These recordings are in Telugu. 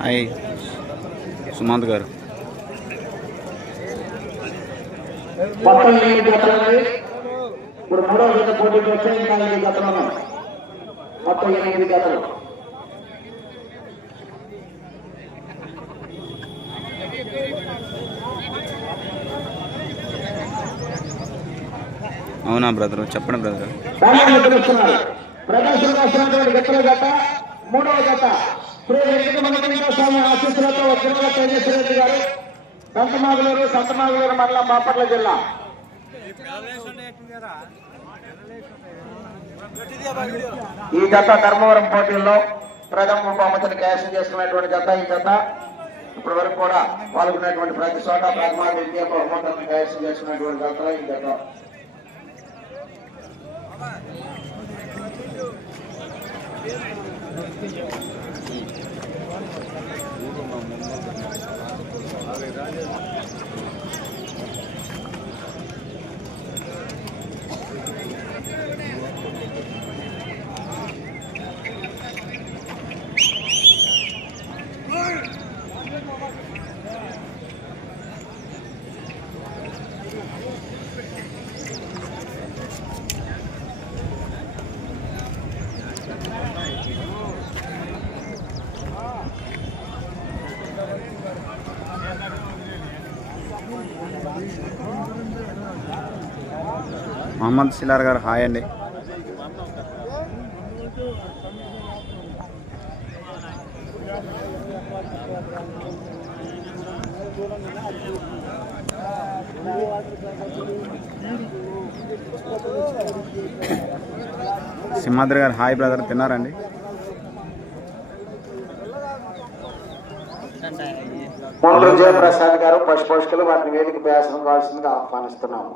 హాయ్ సుమంత్ గారు. ఇప్పుడు పోటీకి వచ్చే ఇంకా ఎనిమిది ఉన్నాయి మొత్తం ఎనిమిది అవునా బ్రదర్? చెప్పండి బ్రదర్. ప్రదర్శన మూడవ జత శ్రీ ఆశీస్సులతో తిరుమల తేజస్వర రెడ్డి గారు సంతమాగులూరు సంతమాగులూరు మండలం బాపట్ల జిల్లా ఈ జత ధర్మవరం పోటీల్లో ప్రథమ బహుమతిని క్యాష్ చేసుకున్నటువంటి జత ఈ జత ఇప్పటి వరకు కూడా పాల్గొన్నటువంటి ప్రతి చోట ప్రథమ ద్వితీయ బహుమతులను క్యాష్ చేసుకున్నటువంటి జత ఈ జత Thank you. detalles. Mohammed Silar గారు హాయ్ అండి. సింహాద్రి గారు హాయ్ బ్రదర్ తిన్నారండి? మూడు జయప్రసాద్ గారు పశుపోషకులు వాటిని వేదిక ప్రయాసం కావాల్సిందిగా ఆహ్వానిస్తున్నాము.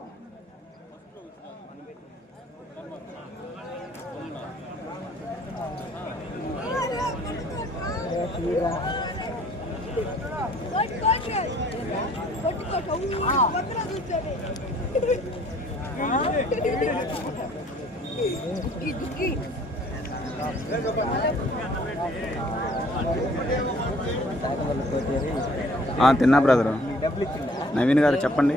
తిన్నా బ్రదరు. నవీన్ గారు చెప్పండి.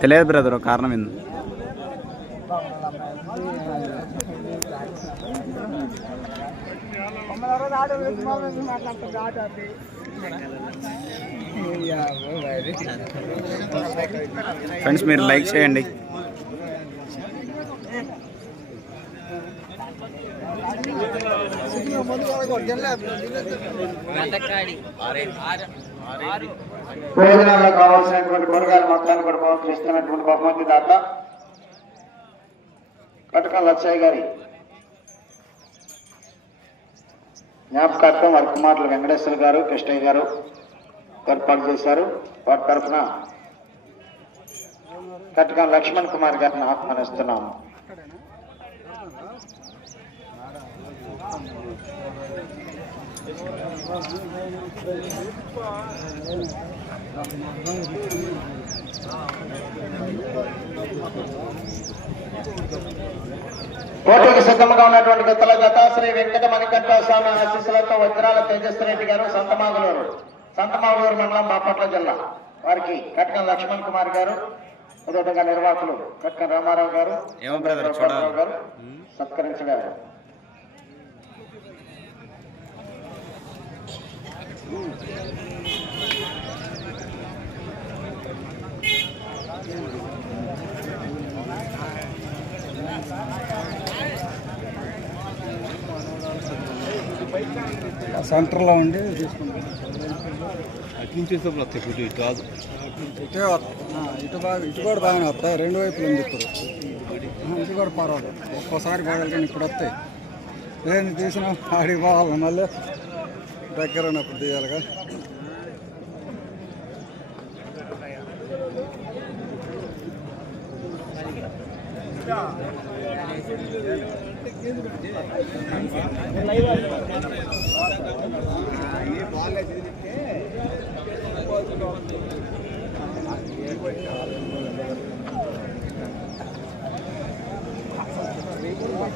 తెలియదు బ్రదర్ కారణం ఏంది? ఫ్రెండ్స్ మీరు లైక్ చేయండి. భోజనాల్లో కావాల్సినటువంటి కూరగాయల మొత్తాన్ని కూడా బహుమతి ఇస్తున్నటువంటి బహుమతి దాత కటక లచ్చయ్య గారి జ్ఞాపకార్థం వారి కుమారులు వెంకటేశ్వర గారు కృష్ణయ్య గారు ఏర్పాటు చేశారు. వారి తరఫున కటకం లక్ష్మణ్ కుమార్ గారిని ఆహ్వానిస్తున్నాము పోటీకి సిద్ధంగా ఉన్నటువంటి గతుల జత శ్రీ వెంకట మణికంఠ స్వామి ఆశీస్సులతో వజ్రాల తేజస్వరెడ్డి గారు సంతమాగులూరు సంతమాగులూరు మండలం బాపట్ల జిల్లా. వారికి కట్కం లక్ష్మణ్ కుమార్ గారు అదేవిధంగా నిర్వాహకులు కట్కం రామారావు గారు ఏమో సెంటర్లో ఉండి తీసుకుంటాం. వస్తాయి ఫుడ్ ఇటు ఇటే బాగా ఇటు కూడా బాగానే వస్తాయి. రెండు వైపులు ఉంది ఇప్పుడు. ఇటు కూడా పర్వాలేదు. ఒక్కోసారి బాగా కానీ ఇప్పుడు వస్తాయి. ఏది తీసినా ఆడికి పోవాలి మళ్ళీ. దగ్గర ఉన్నప్పుడు తీయాలిగా.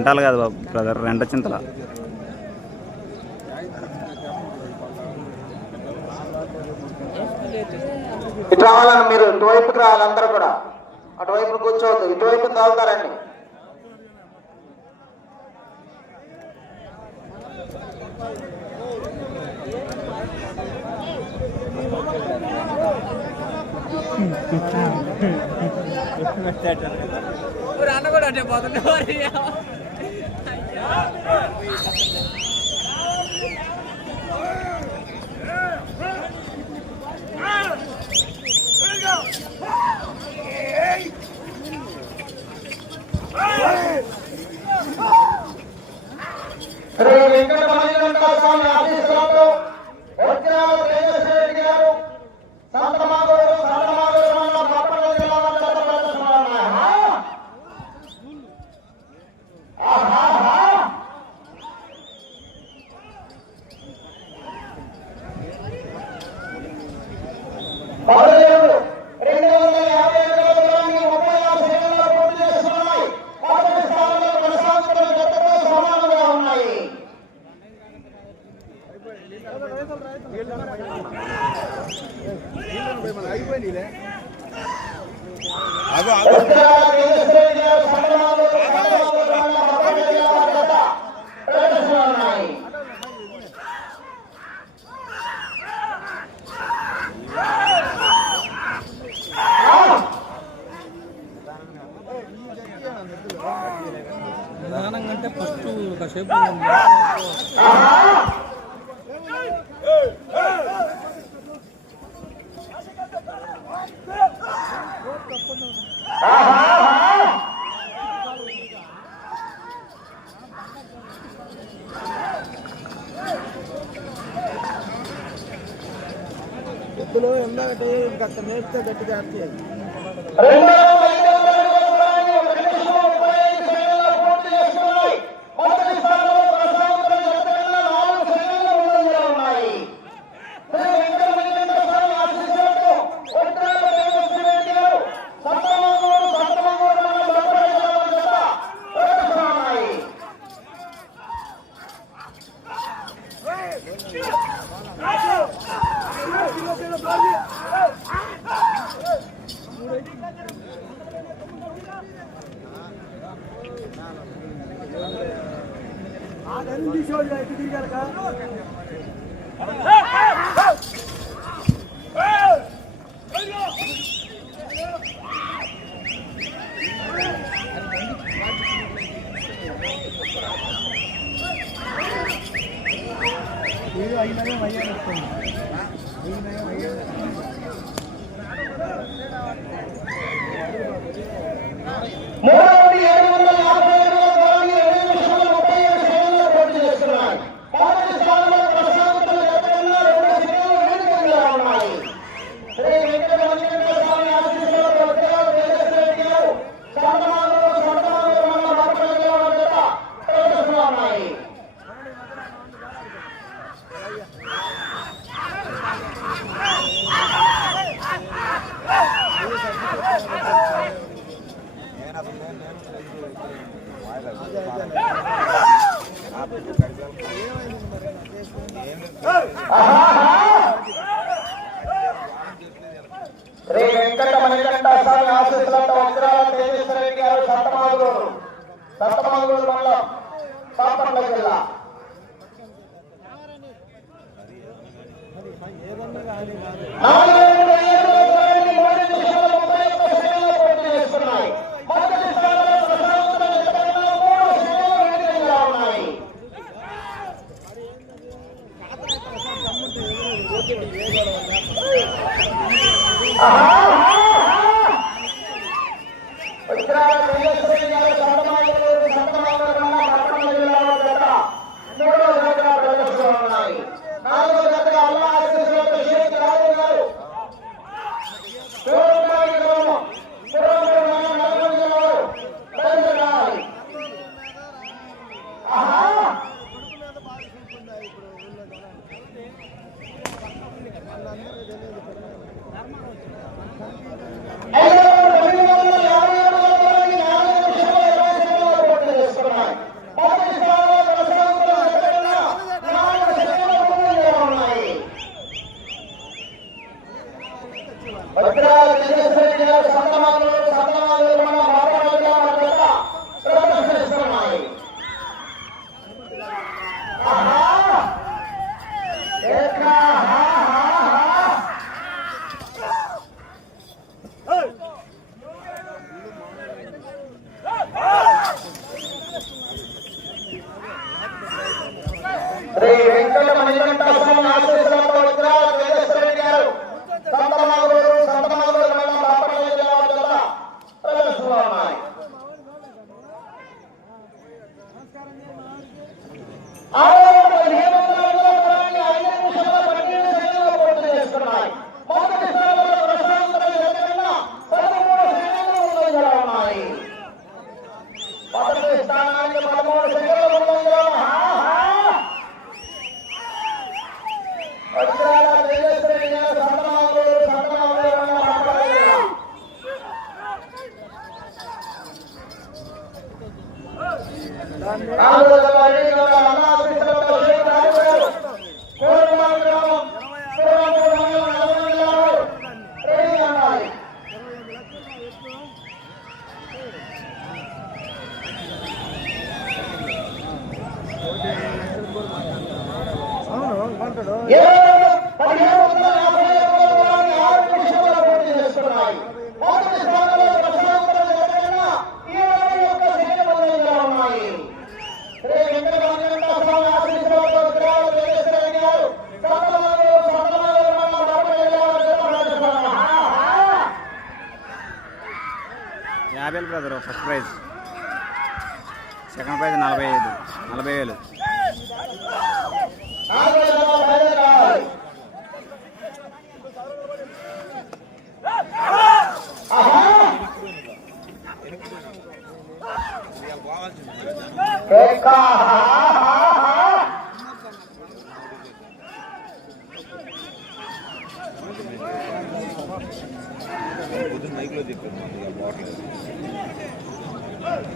రెంటాలు కాదు బాబు బ్రదర్ రెంట చింతల. ఇటు రావాలని మీరు ఇటువైపుకి రావాలి అందరూ కూడా. అటువైపు కూర్చోవద్దు ఇటువైపు తాగుతారండి అన్న కూడా అంటే పోతుండే వెంకట మణికంఠ స్వామి ఆశీస్సులతో Obrigado, మూడు దత్తమాగూరు మండలం సాపట్ల జిల్లా నాలుగు brother first prize second prize నలభై ఐదు. నలభై వేలు Pekka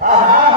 Aham.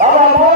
బాబా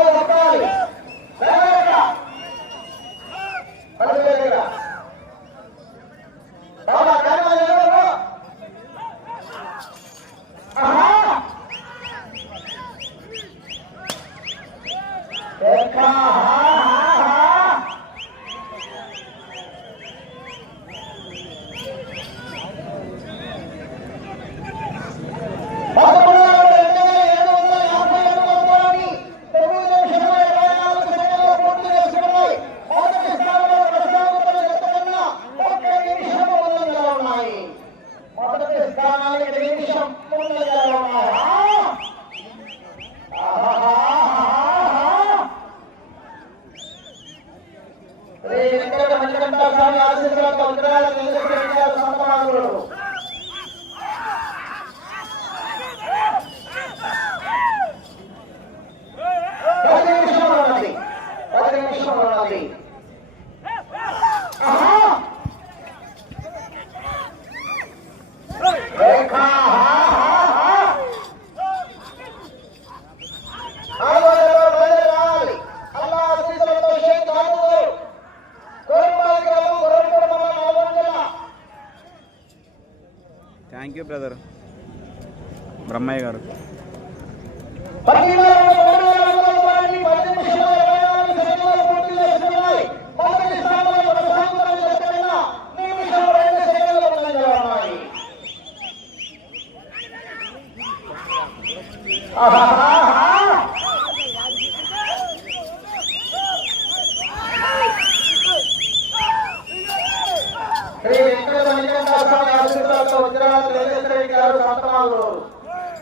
గ్రామాల్లో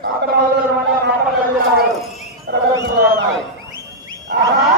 అక్రమాలు మాట్లాడుతున్నారు ప్రదర్శనలు ఉన్నాయి ఆహా!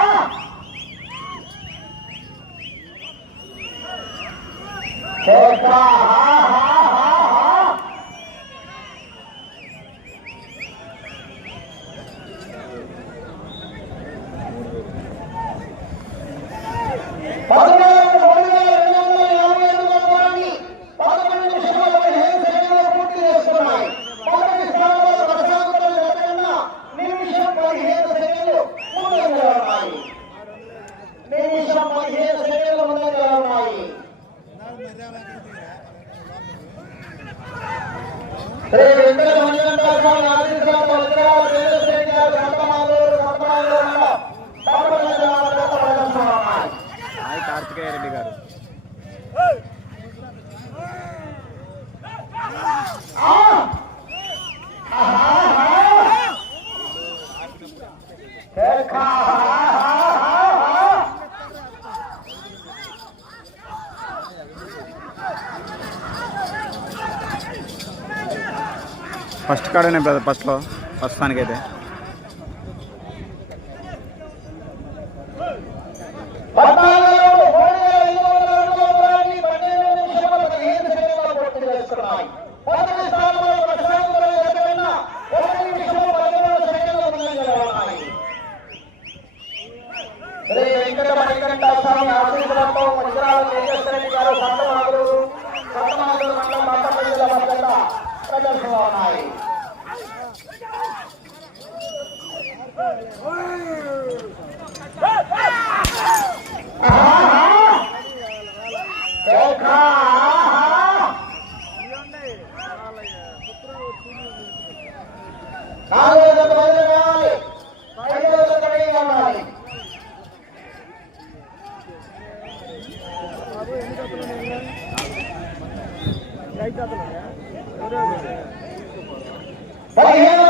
కాడనే బ్రదర్ ఫస్ట్లో ప్రస్తుతానికైతే ఉన్నాయి పదిహేను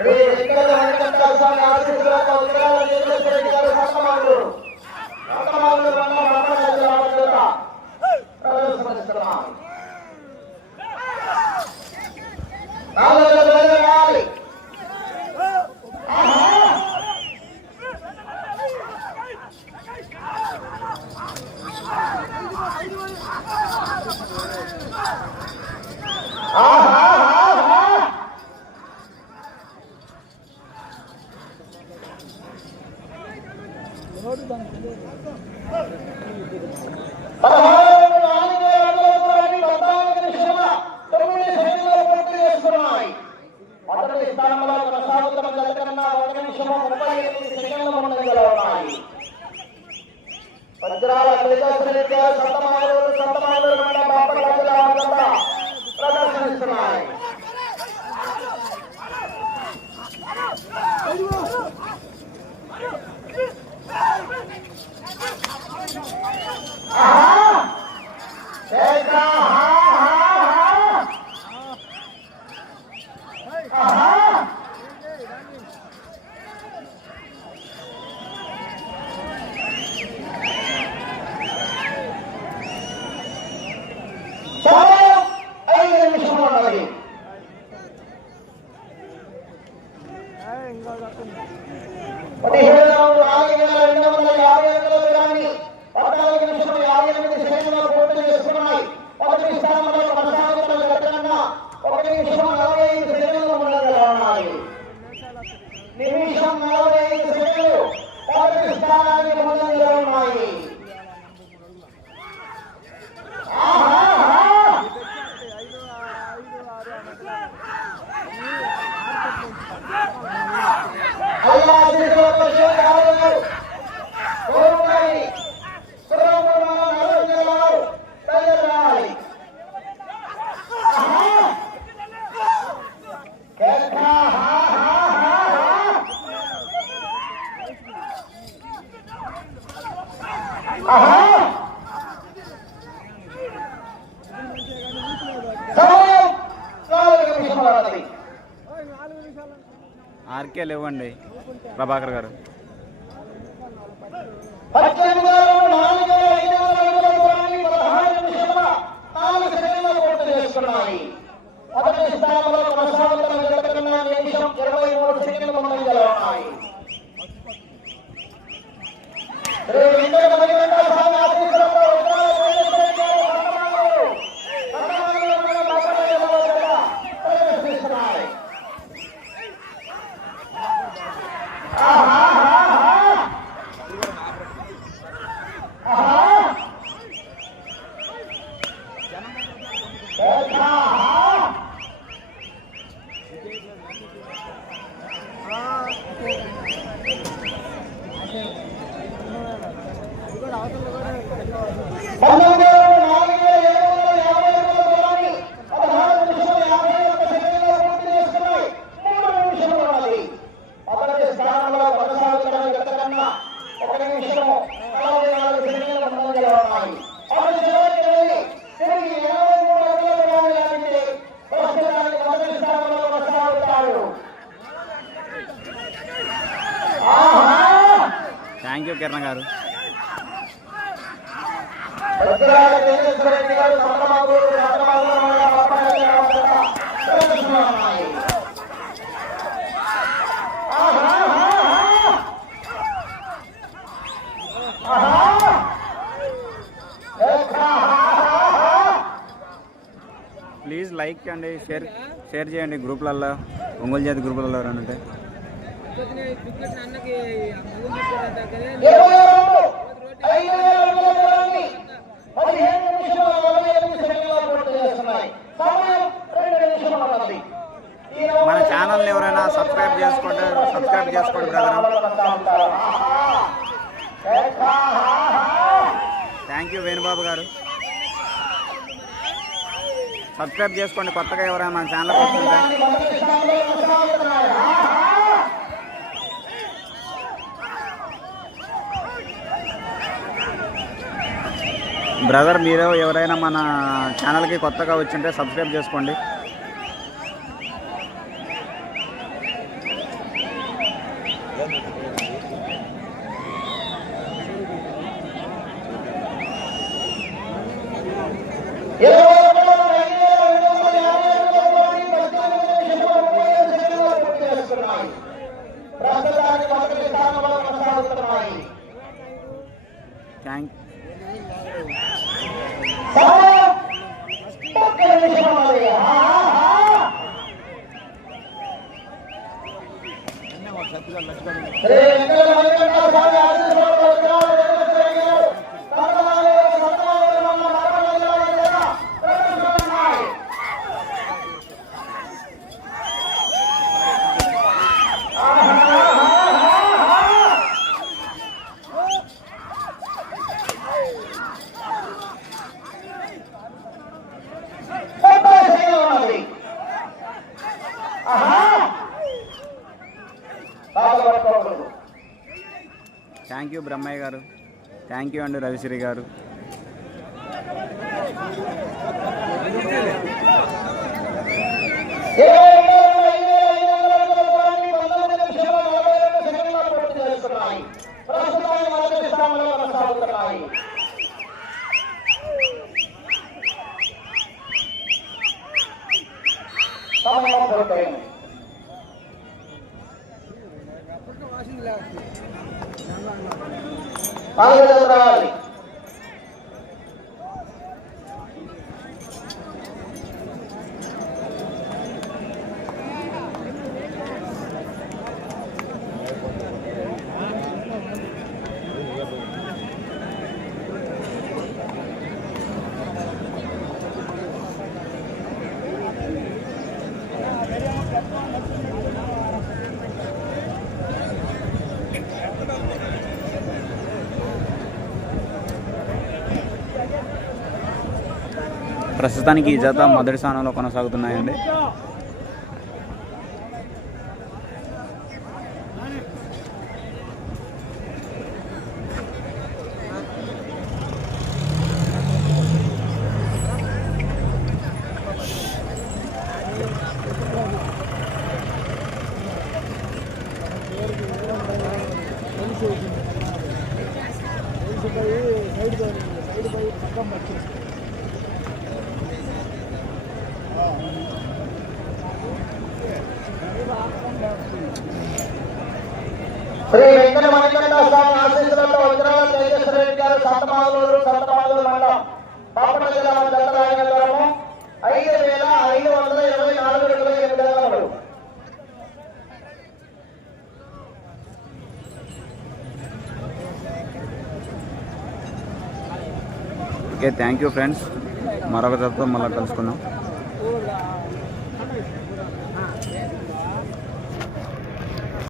శ్రీ వెంకట వెంకట స్వామి ఆశీస్సులతో ఉత్తరాలు నిర్మించడానికి సన్మానులు ప్రభాకర్ గారు. ఇరవై మూడు కిరణ్ గారు. ప్లీజ్ లైక్ చేయండి షేర్ షేర్ చేయండి గ్రూప్లలో ఒంగోలు జాతి గ్రూపులలో ఎవరంటే మన ఛానల్ ఎవరైనా సబ్స్క్రైబ్ చేసుకోండి సబ్స్క్రైబ్ చేసుకోండి బ్రదర్ థ్యాంక్ యూ వేణుబాబు గారు. సబ్స్క్రైబ్ చేసుకోండి కొత్తగా ఎవరైనా మన ఛానల్ వస్తుంటే. బ్రదర్ మీరు ఎవరైనా మన ఛానల్కి కొత్తగా వచ్చింటే సబ్స్క్రైబ్ చేసుకోండి ప్రస్తుతానికి మొదటి స్థానంలో కొనసాగుతున్నాయి థ్యాంక్ ఒక్క నిమిషం ఉన్నది. ఆహా! శ్రీ వెంకట స్వామి ఆశీస్సులతో వచ్చినాడు వెంకటేశ్వర గారు. సర్వనాలు, సర్వనాలు మన మరణంలో ఉండగా ప్రదర్శనలున్నాయి. ఒక్క నిమిషం ఉన్నది. ఆహా! బాధపడకూడదు. థ్యాంక్ యూ బ్రహ్మయ్య గారు. థ్యాంక్ యూ అండి రవిశ్రీ గారు. ఇరవై మూడు, పాల్గొనలు రావాలి. ప్రస్తుతానికి ఈ జత మొదటి స్థానంలో కొనసాగుతున్నాయండి శ్రీ వెంకట మణికంఠ స్వామి ఆశీస్సులతో వజ్రాల తేజస్వర రెడ్డి గారు సంతమాలూరు సంతమాలూరు మండలం బాపట్ల జిల్లా వారి దత్తరాయన దూరము ఐదు వేల ఐదు వందల ఇరవై నాలుగు రెండు ఎనిమిది వందలు ఓకే థ్యాంక్ యూ ఫ్రెండ్స్ మరొక తత్వం మళ్ళీ కలుసుకుందాం.